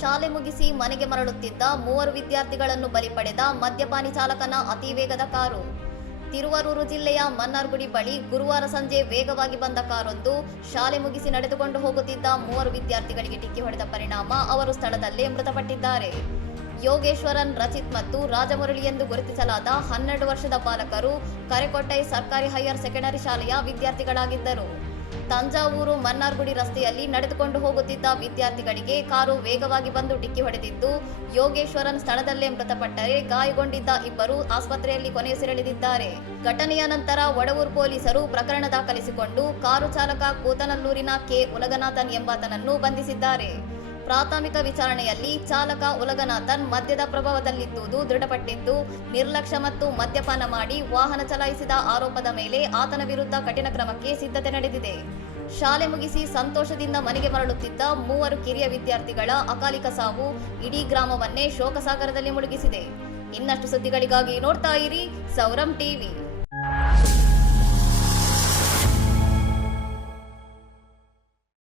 ಶಾಲೆ ಮುಗಿಸಿ ಮನೆಗೆ ಮರಳುತ್ತಿದ್ದ 3 ವಿದ್ಯಾರ್ಥಿಗಳನ್ನು ಬಲಿ ಪಡೆದ ಮದ್ಯಪಾನಿ ಚಾಲಕನ ಅತಿ ವೇಗದ ಕಾರು. ತಿರುವರೂರು ಜಿಲ್ಲೆಯ ಮನ್ನಾರ್ಗುಡಿ ಬಳಿ ಗುರುವಾರ ಸಂಜೆ ವೇಗವಾಗಿ ಬಂದ ಕಾರೊಂದು ಶಾಲೆ ಮುಗಿಸಿ ನಡೆದುಕೊಂಡು ಹೋಗುತ್ತಿದ್ದ 3 ವಿದ್ಯಾರ್ಥಿಗಳಿಗೆ ಡಿಕ್ಕಿ ಹೊಡೆದ ಪರಿಣಾಮ ಅವರು ಸ್ಥಳದಲ್ಲೇ ಮೃತಪಟ್ಟಿದ್ದಾರೆ. ಯೋಗೇಶ್ವರನ್, ರಚಿತ್ ಮತ್ತು ರಾಜಮುರಳಿ ಎಂದು ಗುರುತಿಸಲಾದ 12 ವರ್ಷದ ಬಾಲಕರು ಕರೆಕೊಟ್ಟೈ ಸರ್ಕಾರಿ ಹೈಯರ್ ಸೆಕೆಂಡರಿ ಶಾಲೆಯ ವಿದ್ಯಾರ್ಥಿಗಳಾಗಿದ್ದರು. ತಂಜಾವೂರು ಮನ್ನಾರ್ಗುಡಿ ರಸ್ತೆಯಲ್ಲಿ ನಡೆದುಕೊಂಡು ಹೋಗುತ್ತಿದ್ದ ವಿದ್ಯಾರ್ಥಿಗಳಿಗೆ ಕಾರು ವೇಗವಾಗಿ ಬಂದು ಡಿಕ್ಕಿ ಹೊಡೆದಿದ್ದು, ಯೋಗೇಶ್ವರನ್ ಸ್ಥಳದಲ್ಲೇ ಮೃತಪಟ್ಟರೆ ಗಾಯಗೊಂಡಿದ್ದ ಇಬ್ಬರು ಆಸ್ಪತ್ರೆಯಲ್ಲಿ ಕೊನೆಯುಸಿರೆಳೆದಿದ್ದಾರೆ. ಘಟನೆಯ ನಂತರ ವಡವೂರು ಪೊಲೀಸರು ಪ್ರಕರಣ ದಾಖಲಿಸಿಕೊಂಡು ಕಾರು ಚಾಲಕ ಕೂತನಲ್ಲೂರಿನ ಕೆ ಉಲಗನಾಥನ್ ಎಂಬಾತನನ್ನು ಬಂಧಿಸಿದ್ದಾರೆ. ಪ್ರಾಥಮಿಕ ವಿಚಾರಣೆಯಲ್ಲಿ ಚಾಲಕ ಉಲಗನಾಥನ್ ಮದ್ಯದ ಪ್ರಭಾವದಲ್ಲಿದ್ದುದು ದೃಢಪಟ್ಟಿದ್ದು, ನಿರ್ಲಕ್ಷ್ಯ ಮತ್ತು ಮದ್ಯಪಾನ ಮಾಡಿ ವಾಹನ ಚಲಾಯಿಸಿದ ಆರೋಪದ ಮೇಲೆ ಆತನ ವಿರುದ್ಧ ಕಠಿಣ ಕ್ರಮಕ್ಕೆ ಸಿದ್ಧತೆ ನಡೆದಿದೆ. ಶಾಲೆ ಮುಗಿಸಿ ಸಂತೋಷದಿಂದ ಮನೆಗೆ ಮರಳುತ್ತಿದ್ದ 3 ಕಿರಿಯ ವಿದ್ಯಾರ್ಥಿಗಳ ಅಕಾಲಿಕ ಸಾವು ಇಡೀ ಗ್ರಾಮವನ್ನೇ ಶೋಕಸಾಗರದಲ್ಲಿ ಮುಳುಗಿಸಿದೆ. ಇನ್ನಷ್ಟು ಸುದ್ದಿಗಳಿಗಾಗಿ ನೋಡ್ತಾ ಇರಿ ಸೌರಂ ಟಿವಿ.